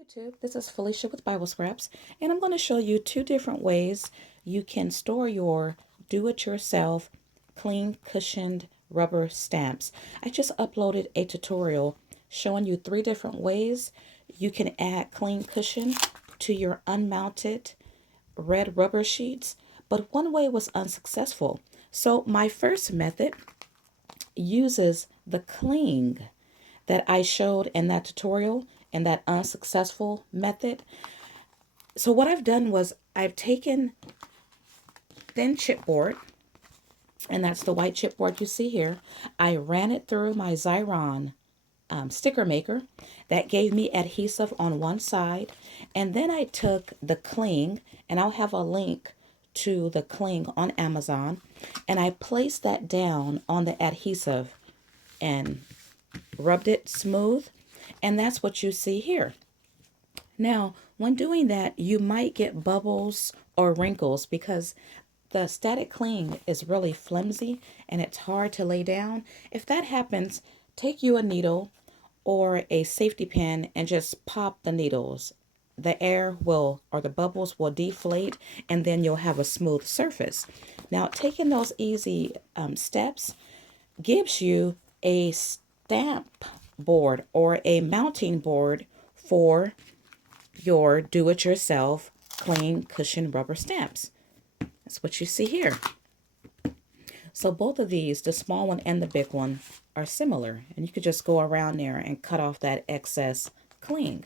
YouTube, this is Felicia with Bible Scraps, and I'm going to show you two different ways you can store your do-it-yourself clean cushioned rubber stamps. I just uploaded a tutorial showing you three different ways you can add clean cushion to your unmounted red rubber sheets, but one way was unsuccessful. So my first method uses the cling that I showed in that tutorial and that unsuccessful method. So what I've done was I've taken thin chipboard, and that's the white chipboard you see here. I ran it through my Xyron sticker maker. That gave me adhesive on one side. And then I took the cling, and I'll have a link to the cling on Amazon, and I placed that down on the adhesive and rubbed it smooth, and that's what you see here. Now, when doing that, you might get bubbles or wrinkles because the static cling is really flimsy and it's hard to lay down. If that happens, take you a needle or a safety pin and just pop the needles. The air will, or the bubbles will deflate, and then you'll have a smooth surface. Now, taking those easy steps gives you a stamp board or a mounting board for your do-it-yourself clean cushion rubber stamps. That's what you see here. So both of these, the small one and the big one, are similar, and you could just go around there and cut off that excess cling.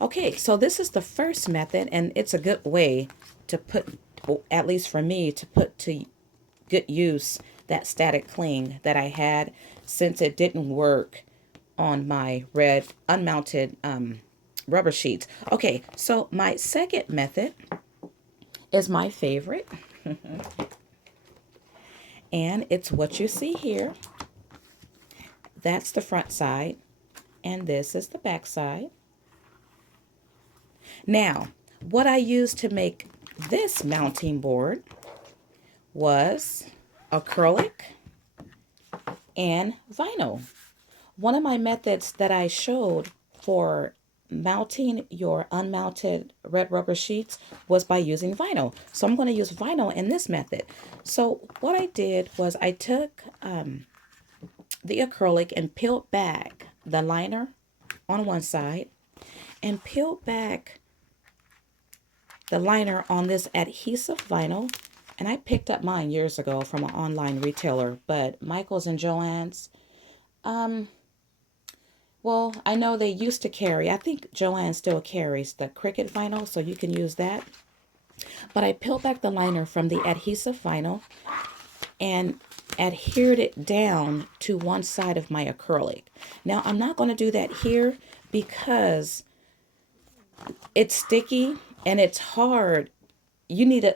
Okay, so this is the first method, and it's a good way to put, at least for me, to put to good use that static cling that I had, since it didn't work on my red unmounted rubber sheets. Okay, so my second method is my favorite, and it's what you see here. That's the front side, and this is the back side. Now, what I used to make this mounting board was acrylic and vinyl. One of my methods that I showed for mounting your unmounted red rubber sheets was by using vinyl. So I'm going to use vinyl in this method. So what I did was I took the acrylic and peeled back the liner on one side and peeled back the liner on this adhesive vinyl. And I picked up mine years ago from an online retailer, but Michael's and Joann's, well, I know they used to carry, I think Joann still carries the Cricut vinyl, so you can use that. But I peeled back the liner from the adhesive vinyl and adhered it down to one side of my acrylic. Now, I'm not going to do that here because it's sticky and it's hard. You need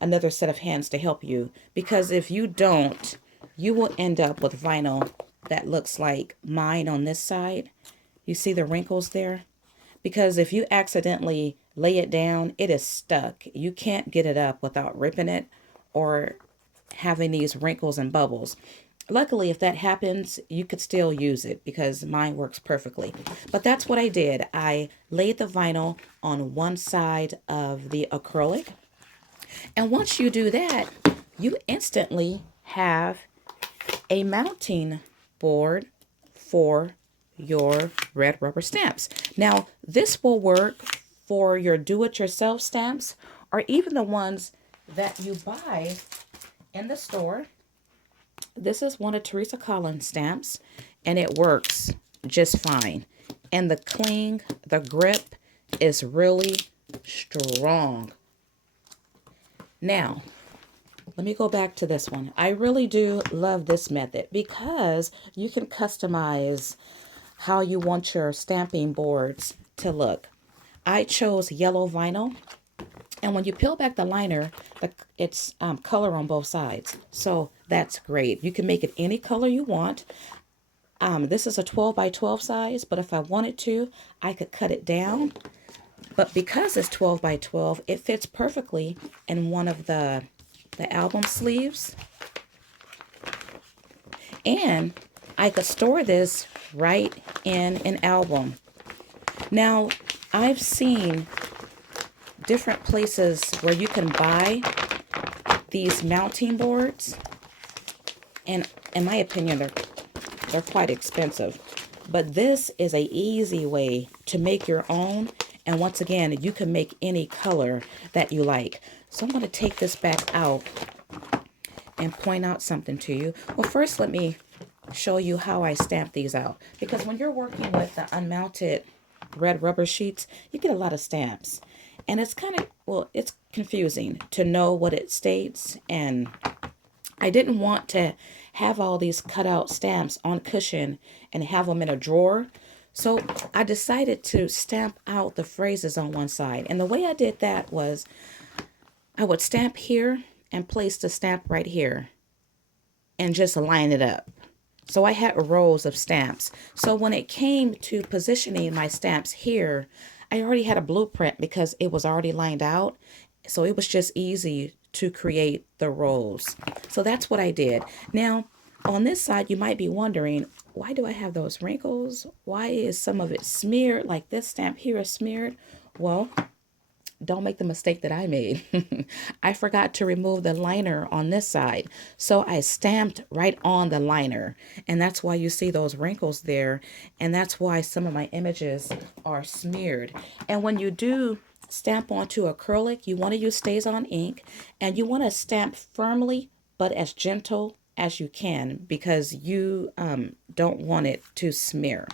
another set of hands to help you, because if you don't, you will end up with vinyl that looks like mine on this side. You see the wrinkles there? Because if you accidentally lay it down, it is stuck. You can't get it up without ripping it or having these wrinkles and bubbles. Luckily, if that happens, you could still use it because mine works perfectly. But that's what I did. I laid the vinyl on one side of the acrylic. And once you do that, you instantly have a mounting board for your red rubber stamps. Now, this will work for your do-it-yourself stamps, or even the ones that you buy in the store. This is one of Teresa Collins' stamps, and it works just fine. And the cling, the grip is really strong. Now, let me go back to this one. I really do love this method because you can customize how you want your stamping boards to look. I chose yellow vinyl, and when you peel back the liner, it's color on both sides. So that's great. You can make it any color you want. This is a 12 by 12 size, but if I wanted to, I could cut it down. But because it's 12 by 12, it fits perfectly in one of the album sleeves. And I could store this right in an album. Now, I've seen different places where you can buy these mounting boards, and in my opinion, they're quite expensive. But this is a easy way to make your own. And once again, you can make any color that you like. So I'm going to take this back out and point out something to you. Well, first, let me show you how I stamp these out. Because when you're working with the unmounted red rubber sheets, you get a lot of stamps. And it's kind of, well, it's confusing to know what it states. And I didn't want to have all these cutout stamps on cushion and have them in a drawer. So I decided to stamp out the phrases on one side. And the way I did that was I would stamp here and place the stamp right here and just line it up. So I had rows of stamps. So when it came to positioning my stamps here, I already had a blueprint because it was already lined out. So it was just easy to create the rows. So that's what I did. Now, on this side, you might be wondering, why do I have those wrinkles? Why is some of it smeared? Like this stamp here is smeared. Well, don't make the mistake that I made. I forgot to remove the liner on this side. So I stamped right on the liner. And that's why you see those wrinkles there. And that's why some of my images are smeared. And when you do stamp onto acrylic, you want to use StazOn ink. And you want to stamp firmly, but as gentle as you can, because you don't want it to smear.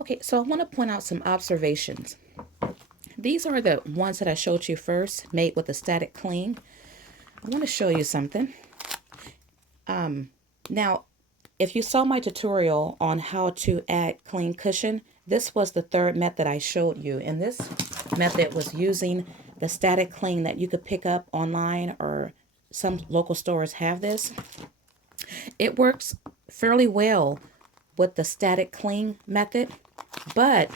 Okay, so I want to point out some observations. These are the ones that I showed you first, made with a static cling. I want to show you something. Now, if you saw my tutorial on how to add cling cushion, this was the third method I showed you. And this method was using the static cling that you could pick up online, or some local stores have this. It works fairly well with the static cling method, but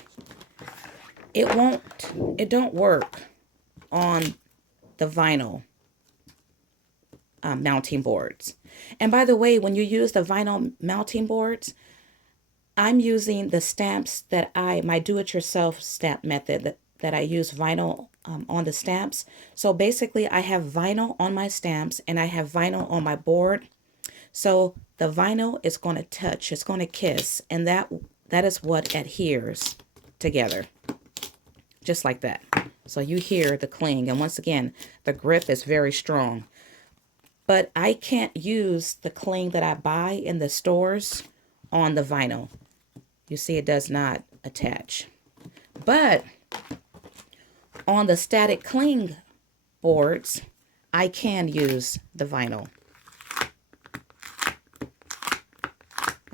it don't work on the vinyl mounting boards. And by the way, when you use the vinyl mounting boards, I'm using the stamps that my do-it-yourself stamp method that I use vinyl on the stamps. So basically I have vinyl on my stamps and I have vinyl on my board. So the vinyl is going to touch, it's going to kiss, and that is what adheres together. Just like that. So you hear the cling, and once again, the grip is very strong. But I can't use the cling that I buy in the stores on the vinyl. You see, it does not attach. But on the static cling boards, I can use the vinyl.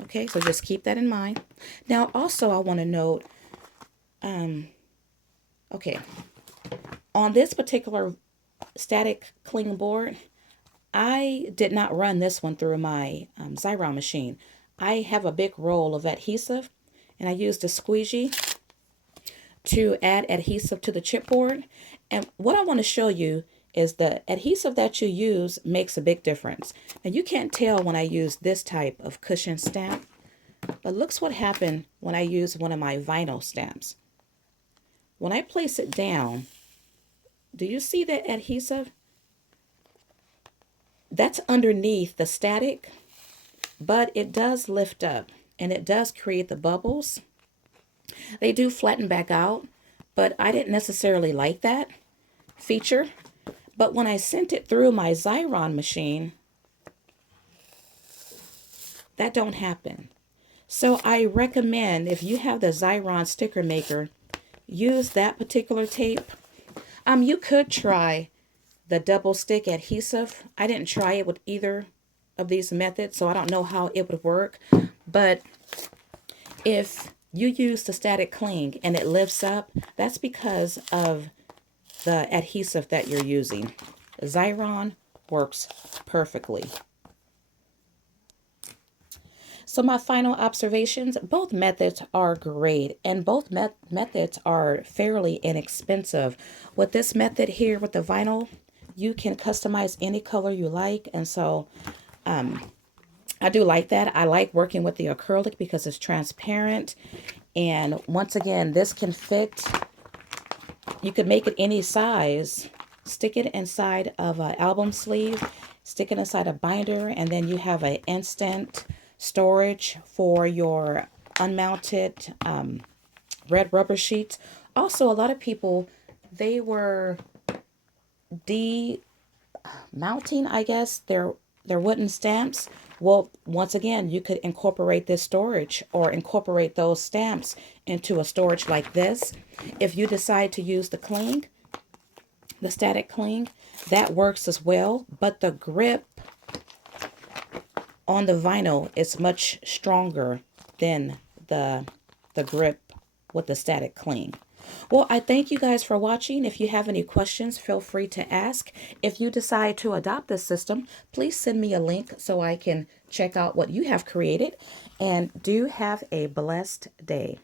Okay, so just keep that in mind. Now, also, I want to note, okay, on this particular static cling board, I did not run this one through my Xyron machine. I have a big roll of adhesive, and I used a squeegee to add adhesive to the chipboard. And what I want to show you is the adhesive that you use makes a big difference. And you can't tell when I use this type of cushion stamp, but look what happened when I use one of my vinyl stamps. When I place it down, do you see that adhesive? That's underneath the static, but it does lift up and it does create the bubbles. They do flatten back out, but I didn't necessarily like that feature. But when I sent it through my Xyron machine, that don't happen. So I recommend, if you have the Xyron sticker maker, use that particular tape. You could try the double stick adhesive. I didn't try it with either of these methods, so I don't know how it would work. But if you use the static cling and it lifts up, that's because of the adhesive that you're using. Xyron works perfectly. So my final observations, both methods are great, and both methods are fairly inexpensive. With this method here with the vinyl, you can customize any color you like, and so I do like that. I like working with the acrylic because it's transparent. And once again, this can fit. You could make it any size. Stick it inside of an album sleeve. Stick it inside a binder. And then you have an instant storage for your unmounted red rubber sheets. Also, a lot of people, they were mounting, I guess, their wooden stamps. Well, once again, you could incorporate this storage or incorporate those stamps into a storage like this. If you decide to use the cling, the static cling, that works as well. But the grip on the vinyl is much stronger than the grip with the static cling. Well, I thank you guys for watching. If you have any questions, feel free to ask. If you decide to adopt this system, please send me a link so I can check out what you have created. And do have a blessed day.